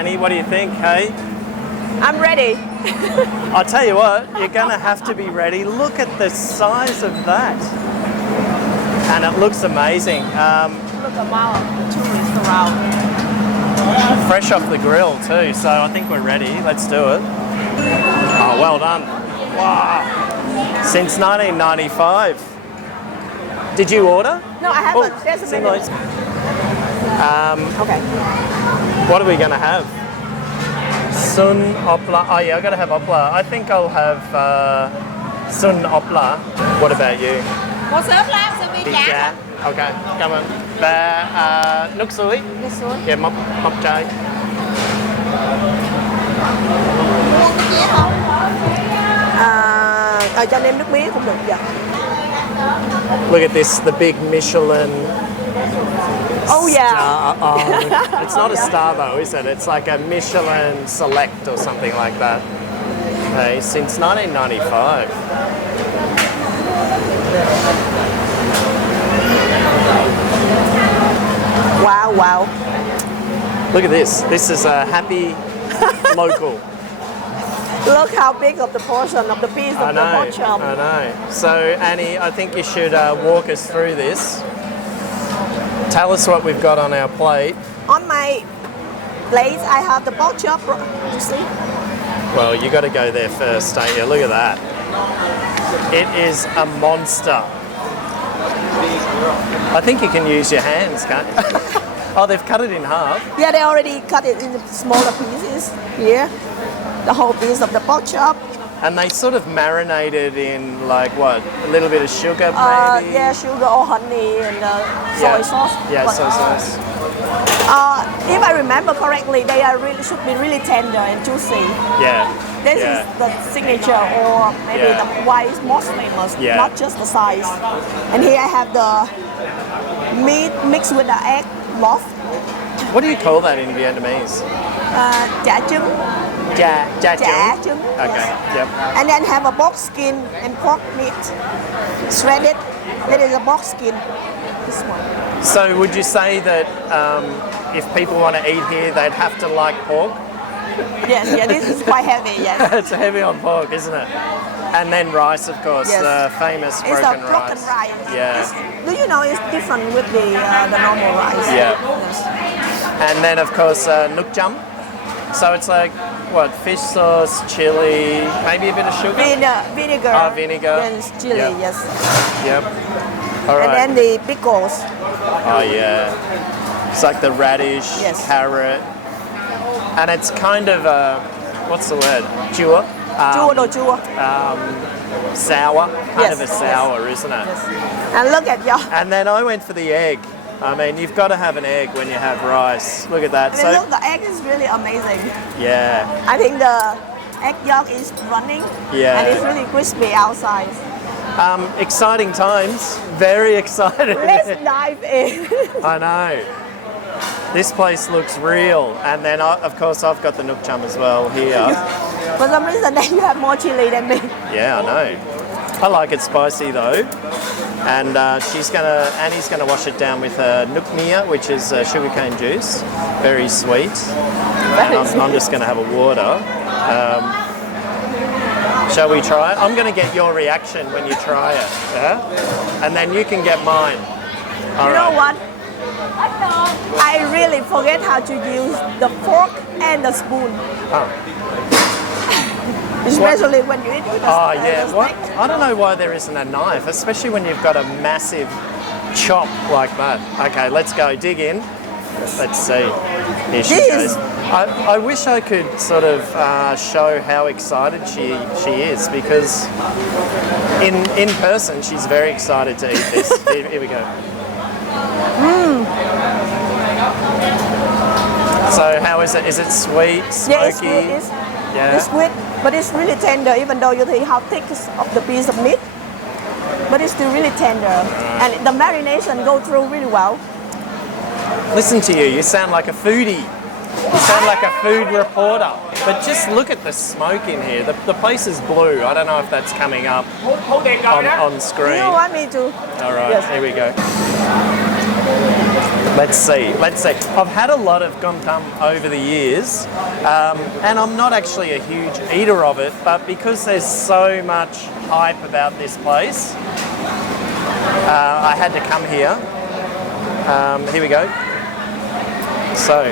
Annie, what do you think, hey? I'm ready. I'll tell you what, you're gonna have to be ready. Look at the size of that. And it looks amazing. Look at tourists around. Fresh off the grill too, so I think we're ready. Let's do it. Oh, well done. Wow. Since 1995. Did you order? No, I haven't. There's a menu. Okay. What are we gonna have? Sun opla. Oh yeah, I gotta have opla. I think I'll have sun opla. What about you? Một sớm làm sữa bì chả. Ok, cảm ơn. Và nước suối. Nước suối. Dạ, móc chai. Mua cái dĩa không? Cho anh em nước mía cũng được vậy. Look at this, the big Michelin. Oh yeah. Star. Oh, it's not a star though, is it? It's like a Michelin Select or something like that. Okay, since 1995. Wow, wow. Look at this. This is a happy local. Look how big of the portion of the piece of the pork chop. I know. So Annie, I think you should walk us through this. Tell us what we've got on our plate. On my plate, I have the pork chop. You see? Well, you got to go there first, don't you? Look at that. It is a monster. I think you can use your hands, can't you? Oh, they've cut it in half. Yeah, they already cut it into smaller pieces here. The whole piece of the pork chop. And they sort of marinated in like what? A little bit of sugar, maybe? Yeah, sugar or honey and soy sauce. Yeah, soy sauce. If I remember correctly, they are should be really tender and juicy. Yeah. This is the signature, or maybe why it's most famous, not just the size. And here I have the meat mixed with the egg loaf. What do you call that in Vietnamese? Chả trứng. Chả trứng. Okay. Yes. Yep. And then have a pork skin and pork meat shredded. That is a pork skin. This one. So would you say that if people want to eat here, they'd have to like pork? Yes, yeah, this is quite heavy, yes. It's heavy on pork, isn't it? And then rice, of course, yes. The famous broken rice. It's a broken rice. Yeah. Do you know it's different with the normal rice? Yeah. Yes. And then, of course, nuc chấm. So it's like, what, fish sauce, chili, maybe a bit of sugar? Vinegar. Oh, vinegar. Yes, chili, yes. Yep. All right. And then the pickles. Oh, yeah. It's like the radish, carrot. And it's kind of, what's the word? Chua? Chua. Sour. Kind of a sour, isn't it? Yes. And look at y'all. And then I went for the egg. I mean, you've got to have an egg when you have rice. Look at that. So look, the egg is really amazing. Yeah. I think the egg yolk is running. Yeah. And it's really crispy outside. Exciting times. Very excited. Let's dive in. I know. This place looks real. And then, of course, I've got the nuc chum as well here. For some reason, then you have more chili than me. Yeah, I know. I like it spicy though. And Annie's gonna wash it down with nuc mia, which is sugarcane juice. Very sweet. And I'm just gonna have a water. Shall we try it? I'm gonna get your reaction when you try it. Yeah? And then you can get mine. You know what? I really forget how to use the fork and the spoon. Oh. Especially when you eat with Oh yeah, what? I don't know why there isn't a knife, especially when you've got a massive chop like that. Okay, let's go, dig in. Let's see. Here she goes. I wish I could sort of show how excited she is, because in person she's very excited to eat this. Here we go. So how is it? Is it sweet, smoky? Yes, it's sweet, but it's really tender, even though you think how thick is of the piece of meat. But it's still really tender. And the marination goes through really well. Listen to you, you sound like a foodie. You sound like a food reporter. But just look at the smoke in here. The place is blue. I don't know if that's coming up on screen. You want me to? All right, Here we go. Let's see. I've had a lot of Cơm Tấm over the years, and I'm not actually a huge eater of it, but because there's so much hype about this place, I had to come here. Here we go. So,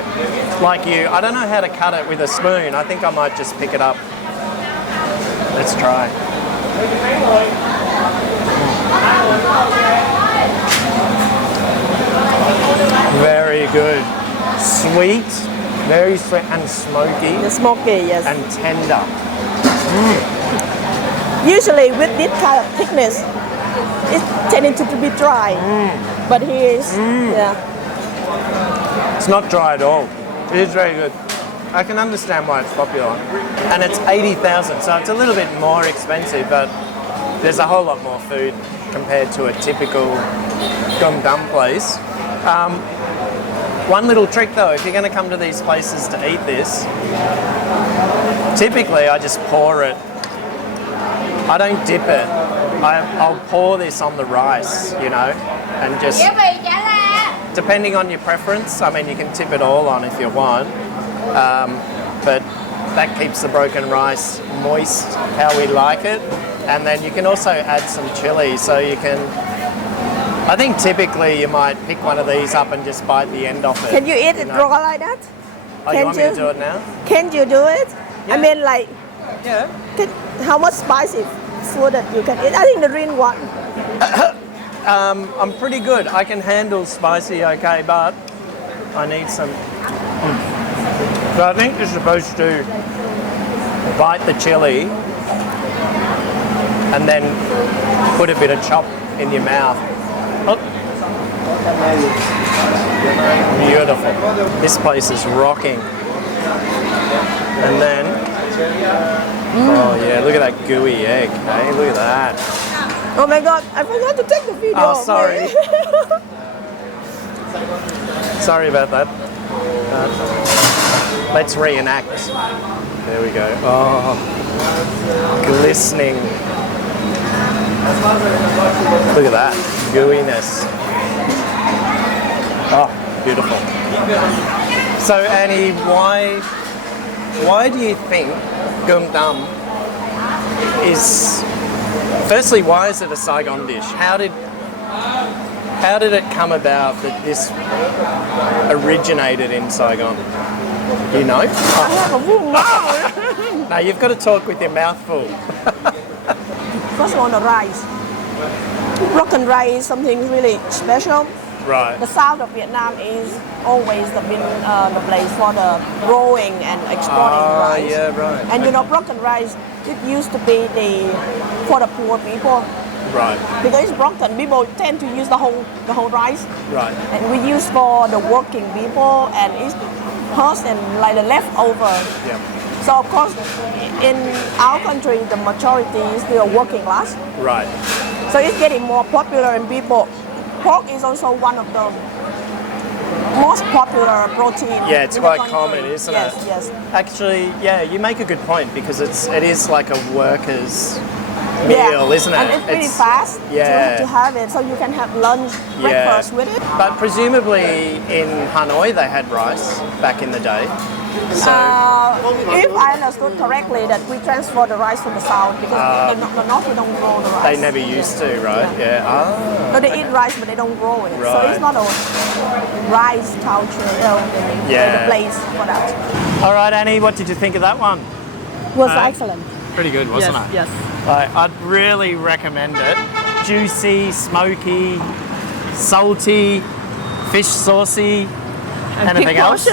like you, I don't know how to cut it with a spoon. I think I might just pick it up. Let's try. Very good. Sweet, very sweet and smoky. The smoky, yes. And tender. Usually with this kind of thickness, it's tending to be dry. But here is, yeah. It's not dry at all. It is very good. I can understand why it's popular. And it's 80,000, so it's a little bit more expensive, but there's a whole lot more food compared to a typical Cơm Tấm place. One little trick though, if you're going to come to these places to eat this, typically I just pour it. I don't dip it. I'll pour this on the rice, you know, and just, depending on your preference, I mean you can tip it all on if you want, but that keeps the broken rice moist how we like it, and then you can also add some chili, so you can, I think typically you might pick one of these up and just bite the end off it. Can you eat it raw like that? Oh, you want me to do it now? Can you do it? Yeah. I mean, like, Yeah. how much spicy food that you can eat? I think the green one. I'm pretty good. I can handle spicy okay, but I need some. So I think you're supposed to bite the chili and then put a bit of chop in your mouth. Oh. Beautiful. This place is rocking. And then, oh yeah, look at that gooey egg. Hey, look at that. Oh my God, I forgot to take the video. Oh, sorry. Sorry about that. Let's reenact. There we go. Oh, glistening. Look at that gooiness. Oh, beautiful. So Annie, why do you think Cơm Tấm is? Firstly, why is it a Saigon dish? How did it come about that this originated in Saigon? Do you know? I have a full mouth. No, you've got to talk with your mouth full. First of all, the rice. Broken rice is something really special. Right. The south of Vietnam is always been the place for the growing and exporting rice. Yeah, right. And you know, broken rice, it used to be for the poor people. Right. Because it's broken, people tend to use the whole rice. Right. And we use for the working people, and it's cost and like the leftover. Yeah. So of course, in our country, the majority is still working class. Right. So it's getting more popular, and people. Pork is also one of the most popular protein. Yeah, it's quite common, isn't it? it? Yes. Actually, yeah, you make a good point because it is like a worker's meal, isn't it? And it's pretty fast yeah. to have it, so you can have lunch, breakfast with it. But presumably in Hanoi they had rice back in the day. So if I understood correctly, that we transfer the rice to the south because the north we don't grow the rice. They never used to, right? Yeah. Ah. So they eat rice, but they don't grow it. Right. So it's not a rice culture, the place for that. All right, Annie, what did you think of that one? Was excellent. Pretty good, wasn't it? Yes. I'd really recommend it. Juicy, smoky, salty, fish saucy. Anything else?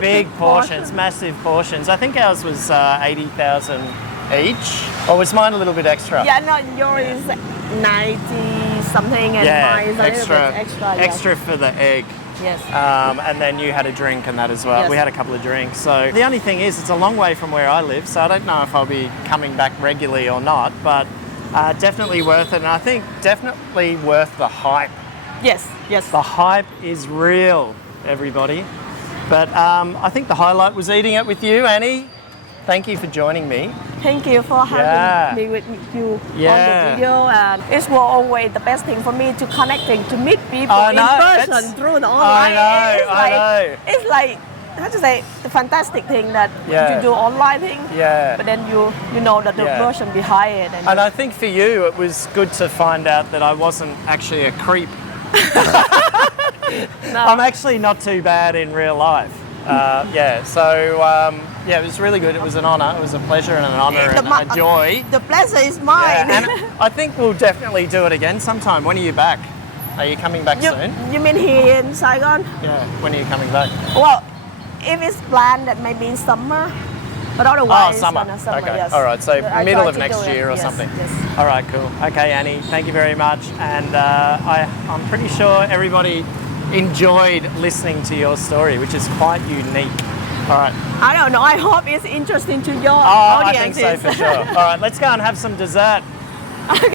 Big portions, massive portions. I think ours was 80,000 each. Or was mine a little bit extra? Yeah, no, yours is 90 something, and mine is a little bit extra. Extra for the egg. Yes. And then you had a drink and that as well. Yes. We had a couple of drinks. So the only thing is, it's a long way from where I live, so I don't know if I'll be coming back regularly or not. But definitely worth it, and I think definitely worth the hype. Yes. The hype is real, everybody. But I think the highlight was eating it with you, Annie. Thank you for joining me. Thank you for having Yeah. me with you Yeah. on the video, and it will always the best thing for me to connecting to meet people I in know, person it's- through the online. I know. It's like how to say the fantastic thing that Yeah. you do online thing. Yeah. But then you know that the Yeah. version behind it. And I think for you, it was good to find out that I wasn't actually a creep. no. I'm actually not too bad in real life. Yeah, it was really good. It was an honour. It was a pleasure and an honour and a joy. The pleasure is mine. Yeah, and I think we'll definitely do it again sometime. When are you back? Are you coming back soon? You mean here in Saigon? Yeah. When are you coming back? Well, if it's planned, that may be in summer. But otherwise, summer. Okay. Yes. All right. So But I middle try of to next do it. year or Yes, something. Yes. All right. Cool. Okay, Annie. Thank you very much. And I'm pretty sure everybody enjoyed listening to your story, which is quite unique. All right. I don't know. I hope it's interesting to your I think audience. so for sure. All right. Let's go and have some dessert.